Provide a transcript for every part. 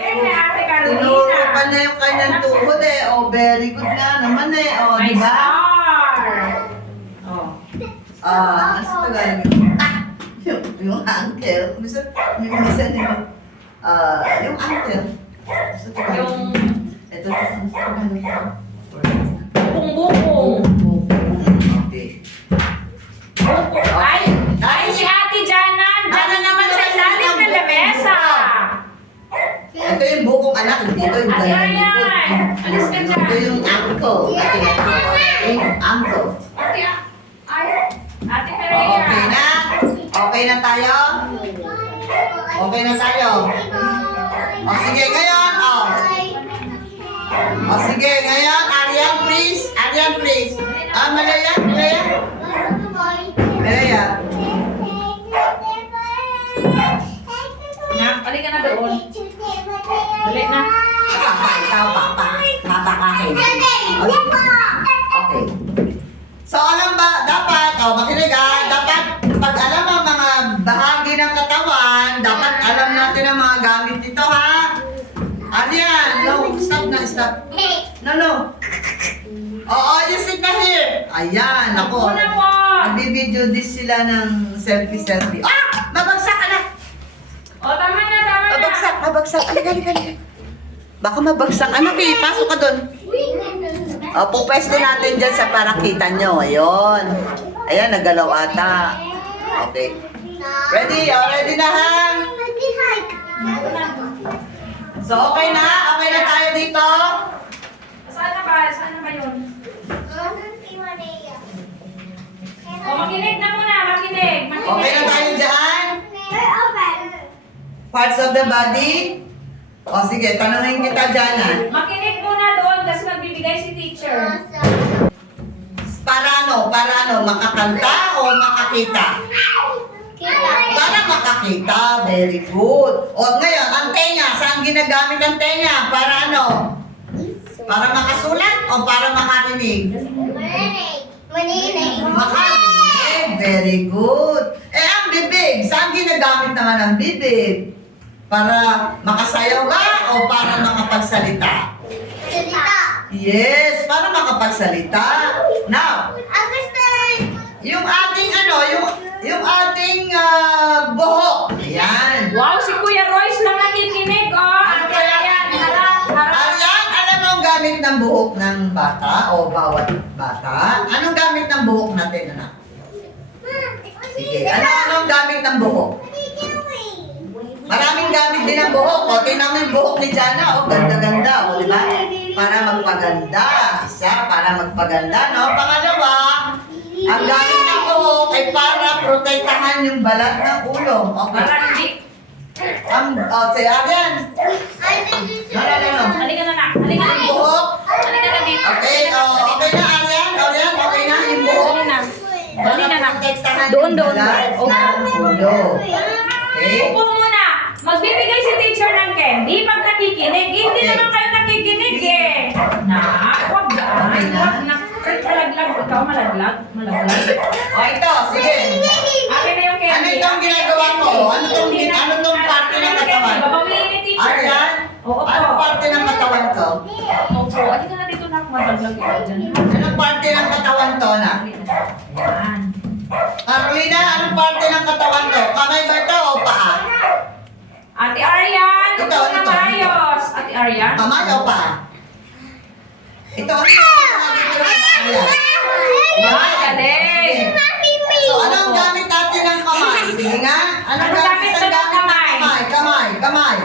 Ate Carolina. Tinuro pa na yung kanyang tuhod eh. Oh, very good nga naman eh. Oh, My di ba? star. Oh. Nasa Tagalog yun? Yung uncle. Minsan yung uncle. Sa Tagalog. Yung Ito, sa Tagalog. bukong-bukong. Okay. Ay, si Ate Jana. Jana naman sa ilalim ng lamesa. Ito yung bukong anak. Dito yung Ate ganyan Ryan, alis ka dyan. Ito yung uncle. Yung uncle. Ate Okay Pereira. na? Okay na tayo? Okay na tayo? O sige, ngayon. O sige, ngayon. Arian, please. Arian, please. Malaya. Malaya. Malaya. Na, balik ka na doon. Balik na. Papa, ikaw, papa. Papa kakin. Okay. So, alam ba, dapat, makinig dapat, pag alam ang mga bahagi ng katawan, dapat alam natin ang mga gamit nito, ha? Arian, no, stop. No. Oo, you sit na here. Ayan, ako. Una po. Nagbibideo this sila ng selfie. Mabagsak, anak! O, tama na. Mabagsak. Halika. Baka mabagsak, anak eh. Pasok ka doon. Pupwesto natin dyan sa para kita nyo. Ayun. Ayan, nagalaw ata. Okay. Ready? Ready na, ha? So, okay na? Okay na tayo dito? Saan na ba yun? O, makinig na muna. Makinig. Okay na tayo dyan? Parts of the body? O sige, tanongin kita dyan, ha? Makinig muna doon kasi magbibigay si teacher. Para ano? Makakanta o makakita? Para makakita. Very good. O ngayon, ang tenga. Saan ginagamit ang tenga? Para ano? Para makasulat o para makarinig? Makarinig. Very good. Ang bibig. Saan ginagamit naman ang bibig? Para makasayaw ba o para makapagsalita? Yes, para makapagsalita. Now, yung ating yung ating buhok. Ayan. Wow, si Kuya Royce lang nakikinig. Ate Ryan, harap. Ayan, alam mo ang gamit ng buhok ng bata o bawat bata? Anong gamit ng buhok natin, anak? Sige, ano ang gamit ng buhok? Maraming gamit din ang buhok. O, tingnan mo yung buhok ni Jana. O, ganda-ganda. O, di ba? Para magpaganda. Isa, para magpaganda, no? Pangalawa, ang gamit ng buhok ay para protektahan yung balat ng ulo. Okay? Si Arian. No. Halika na, nak. Halika na Yung dito. buhok. Halika na dito. Okay, okay na, Arian. Arian, okay na yung buhok. Halika na. Para Halika na. protektahan Doon. yung balat ng ulo. Okay? Upo muna. Magbibigay si teacher ng candy pag nakikinig. Hindi naman kayo nakikinig eh. Huwag na. Okay na. Huwag na. Malaglag. Ikaw malaglag. O, ito, sige. Akin na yung candy. Ano itong ginagawa mo? Ano tong parte ng katawan? Babawiin ni teacher. Arian? Oo, Anong parte ng katawan to? Opo. Halika na dito, nak. Malaglag ikaw dyan. Anong parte ng katawan to, na? Yan. Carolina, anong parte ng katawan to? Kamay ba ito o paa? Ate Arian, Ito, upo na ito. maayos. Ate Arian. Kamay o paa? Ito, ano yung Yan, galing. So, anong gamit natin ng kamay? Sige nga. Anong gamit ng kamay?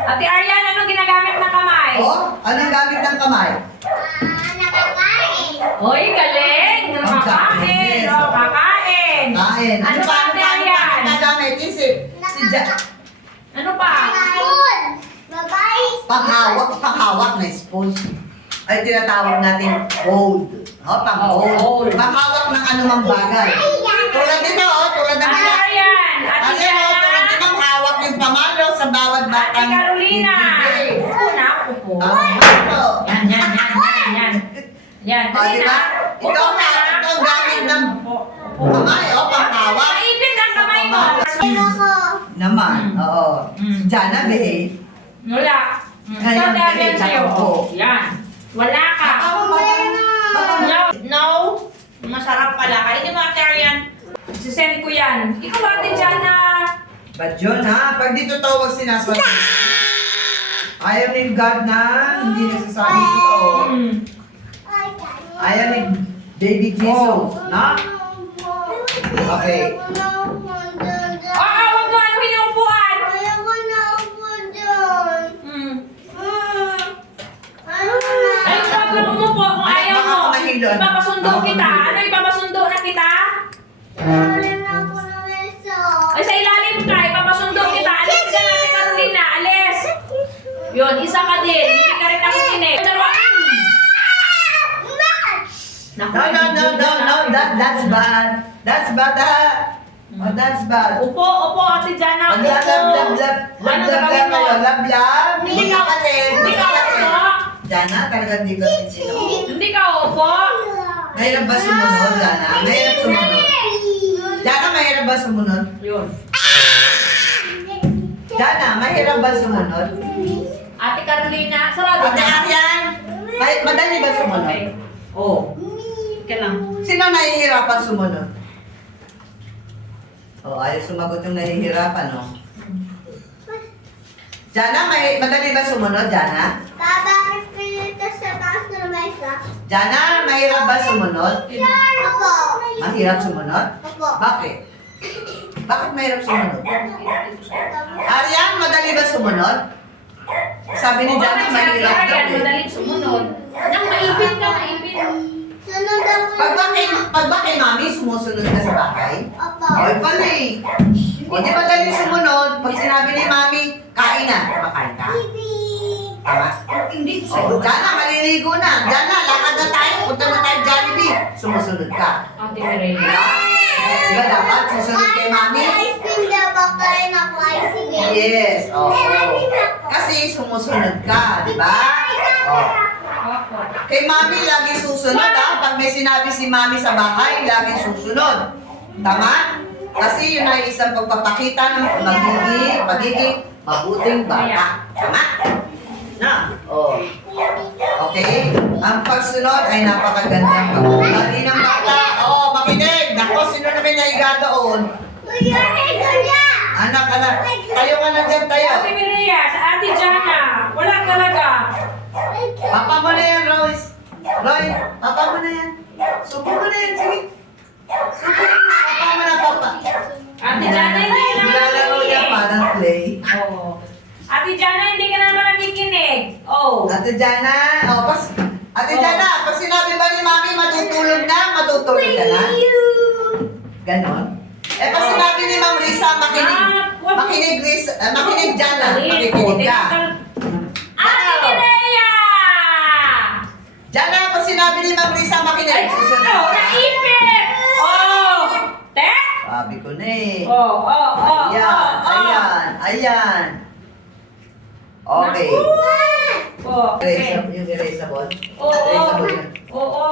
Ate Arian, anong ginagamit ng kamay? Anong gamit ng kamay? Oy, galing. Kakain. Kakain. Kain. Ano pa, Ate Arian? Ano gamit? Isip. Ano pa? Panghawak na spoon. Ay, tinatawag natin hold. Pang-hold. Panghawak ng anumang bagay. Tulad nito, tulad ng Ate Arian. Ate tulad Arian. nito, hawak yung pamalo sa bawat Ate batang Carolina. bibig. Upo na, upo. Ito. Yan. Yan. Dali Diba? na. Ito ang gamit ng kamay, panghawak. Maipit ang kamay mo. Naman, oo. Mm. Jana, behave. Wala. Ngayon, Ikaw Darian sige, sa'yo. ako. Yan. Wala ka. No. No. Masarap pala. Kainin mo, Ate Arian. Sisend ko yan. Ikaw, Ate Jana. But yun ha, pag dito tawag sinasabi. Ayaw ni God na hindi nasasabi dito. Hmm. Ayaw ni Baby Jesus. Na? Okay. Wag mo anuhin yung upuan. Hmm. Ay, wag mo umupo kung ayaw mo. Baka mahilon. Ipapasundo Baka kita. mahilon. Ano, ipapasundo na kita? Ay, sa ilalim ka. Ipapasundo kita. Alis ka natin, Carolina. Alis. Yun, isa ka din. Hindi ka rin nakikinig. No, that's bad. That's bad ha. Oh, that's bad. Upo, Ate Jana. Lab, lab, lab, lab. Ano Lab, lab, gagawin mo? lab, lab, lab. Hindi ka kasi. Hindi ka upo. Jana, talaga hindi ko sino. Hindi ka upo. Mahirap ba sumunod, Jana? Mahirap sumunod. Jana, mahirap ba sumunod? Yun. Jana, mahirap ba sumunod? Ate Carolina, sarado Ate na. Arian, madali ba sumunod? Okay. Oh. Okay lang. Sino nahihirapan sumunod? Oh, ayaw sumagot yung nahihirapan, no? Jana, madali ba sumunod, Jana? Jana, mahirap ba sumunod? Mahirap sumunod? Bakit? Bakit mahirap sumunod? Arian, madali ba sumunod? Sabi ni Jana, mahirap daw eh. Madaling sumunod. Nang maipit ka, maipit. Pag ba kay mami, sumusunod ka sa bahay? Ay, pala eh. O, di ba galing sumunod? Pag sinabi ni mami, kain na, kumakain ka. Tama? Hindi O, Jana, maliligo na. Jana, lakad na tayo. Punta na tayo Jollibee. Sumusunod ka. Ate Mirena. Diba? Diba dapat susunod kay mami? Yes, oo. Kasi sumusunod ka, di ba? Oh. Opo. Kay mami, lagi susunod ha. Pag may sinabi si mami sa bahay, lagi susunod. Tama? Kasi yun ay isang pagpapakita ng pagiging mabuting bata. Tama? Na? Oh. Okay? Ang pagsunod ay napakagandang pag-ugali ng bata. Oh, makinig! Nako, sino naman nahiga doon? Anak, tayo ka na dyan, tayo. Ate Mirena, sa Ate Jana. Wala talaga. Papa mo na yan, Royce. Roy, papa mo na yan. Subo mo na yan, sige. Subo mo na, papa mo na, papa. Ate Jana, hindi ka naman Nilalaro niya nakikinig. parang play. Oh. Ate Jana, hindi ka naman nakikinig. Oh. Ate Jana, Ate Jana, pag sinabi ba ni Mami matutulog na, matutulog ka na? Ganon? Eh, pag sinabi ni Ma'am Risa, makinig Jana, makikinig ka. Ate Mirena! Jana, pag sinabi ni Ma'am Risa, Ay, makinig, susunod oh, ka. naipit! Oh! Te? Sabi ko na eh. Oh. Ayan. Okay. Oh, okay. Yung erasable. Oo. Erasable yun. Oo.